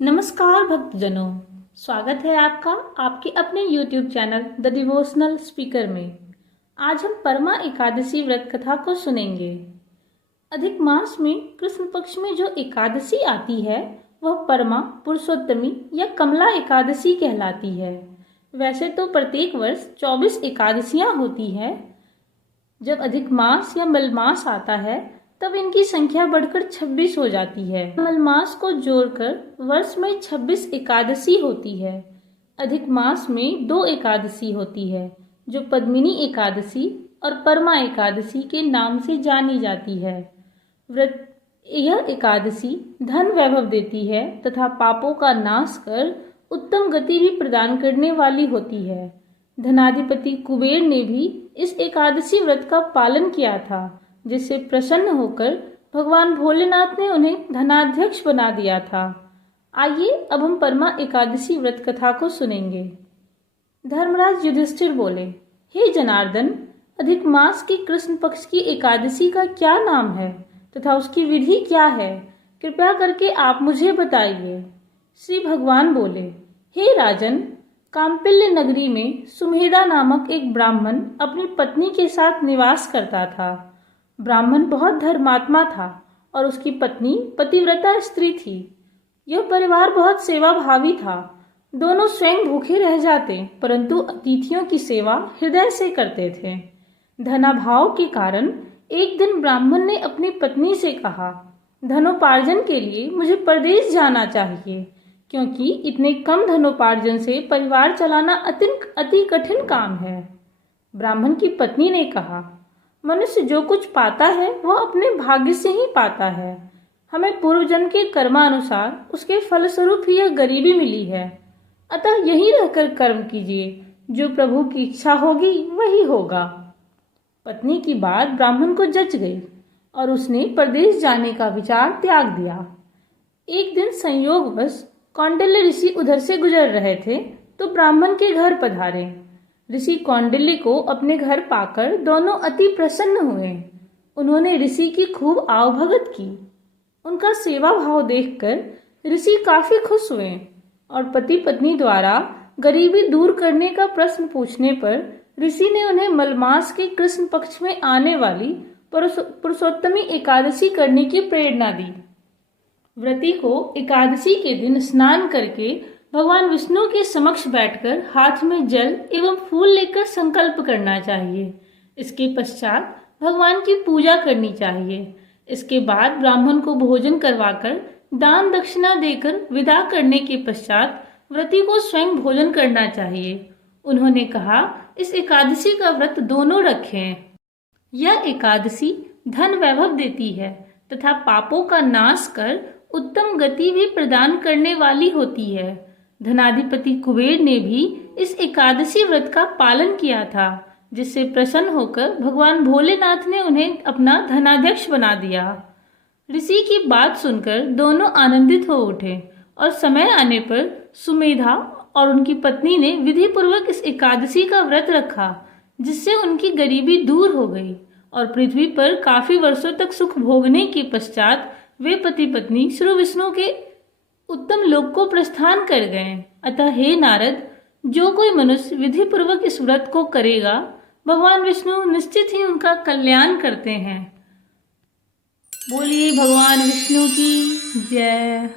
नमस्कार भक्तजनों, स्वागत है आपका आपके अपने YouTube channel the devotional speaker में। आज हम परमा एकादशी व्रत कथा को सुनेंगे। अधिक मास में कृष्ण पक्ष में जो एकादशी आती है वह परमा, पुरुषोत्तमी या कमला एकादशी कहलाती है। वैसे तो प्रत्येक वर्ष 24 एकादशियां होती है। जब अधिक मास या मलमास आता है तब इनकी संख्या बढ़कर 26 हो जाती है। मलमास को जोड़कर वर्ष में 26 एकादशी होती है। अधिक मास में 2 एकादशी होती है जो पद्मिनी एकादशी और परमा एकादशी के नाम से जानी जाती है। यह एकादशी धन वैभव देती है तथा पापों का नाश कर उत्तम गति भी प्रदान करने वाली होती है। धनाधिपति कुबेर ने भी इस एकादशी व्रत का पालन किया था, जिससे प्रसन्न होकर भगवान भोलेनाथ ने उन्हें धनाध्यक्ष बना दिया था। आइए अब हम परमा एकादशी व्रत कथा को सुनेंगे। धर्मराज युधिष्ठिर बोले, हे जनार्दन, अधिक मास की कृष्ण पक्ष की एकादशी का क्या नाम है तथा उसकी विधि क्या है? कृपया करके आप मुझे बताइए। श्री भगवान बोले, हे राजन, काम्पिल्य नगरी में सुमेधा नामक एक ब्राह्मण अपनी पत्नी के साथ निवास करता था। ब्राह्मण बहुत धर्मात्मा था और उसकी पत्नी पतिव्रता स्त्री थी। यह परिवार बहुत सेवा भावी था। दोनों स्वयं भूखे रह जाते परंतु अतिथियों की सेवा हृदय से करते थे। धनाभाव के कारण एक दिन ब्राह्मण ने अपनी पत्नी से कहा, धनोपार्जन के लिए मुझे परदेश जाना चाहिए, क्योंकि इतने कम धनोपार्जन से परिवार चलाना अति कठिन काम है। ब्राह्मण की पत्नी ने कहा, मनुष्य जो कुछ पाता है वह अपने भाग्य से ही पाता है। हमें पूर्व जन्म के कर्मानुसार उसके फलस्वरूप ही यह गरीबी मिली है। अतः यहीं रहकर कर्म कीजिए, जो प्रभु की इच्छा होगी वही होगा। पत्नी की बात ब्राह्मण को जच गई और उसने परदेश जाने का विचार त्याग दिया। एक दिन संयोगवश कौंडिल्य ऋषि उधर से गुजर रहे थे तो ब्राह्मण के घर पधारे। ऋषि कौंडिल्य को अपने घर पाकर दोनों अति प्रसन्न हुए। उन्होंने ऋषि की खूब आवभगत की। उनका सेवा भाव देखकर ऋषि काफी खुश हुए और पति पत्नी द्वारा गरीबी दूर करने का प्रश्न पूछने पर ऋषि ने उन्हें मलमास के कृष्ण पक्ष में आने वाली पुरुषोत्तमी एकादशी करने की प्रेरणा दी। व्रती को एकादशी के दिन स्नान करके भगवान विष्णु के समक्ष बैठकर हाथ में जल एवं फूल लेकर संकल्प करना चाहिए। इसके पश्चात भगवान की पूजा करनी चाहिए। इसके बाद ब्राह्मण को भोजन करवाकर दान दक्षिणा देकर विदा करने के पश्चात व्रती को स्वयं भोजन करना चाहिए। उन्होंने कहा, इस एकादशी का व्रत दोनों रखें। यह एकादशी धन वैभव देती है तथा पापों का नाश कर उत्तम गति भी प्रदान करने वाली होती है। धनाधिपति कुबेर ने भी इस एकादशी व्रत का पालन किया था, जिससे प्रसन्न होकर भगवान भोलेनाथ ने उन्हें अपना धनाध्यक्ष बना दिया। ऋषि की बात सुनकर दोनों आनंदित हो उठे और समय आने पर सुमेधा और उनकी पत्नी ने विधि पूर्वक इस एकादशी का व्रत रखा, जिससे उनकी गरीबी दूर हो गई और पृथ्वी पर काफी वर्षों तक सुख भोगने के पश्चात वे पति पत्नी श्री विष्णु के उत्तम लोक को प्रस्थान कर गए। अतः हे नारद, जो कोई मनुष्य विधि पूर्वक इस व्रत को करेगा, भगवान विष्णु निश्चित ही उनका कल्याण करते हैं। बोलिए भगवान विष्णु की जय।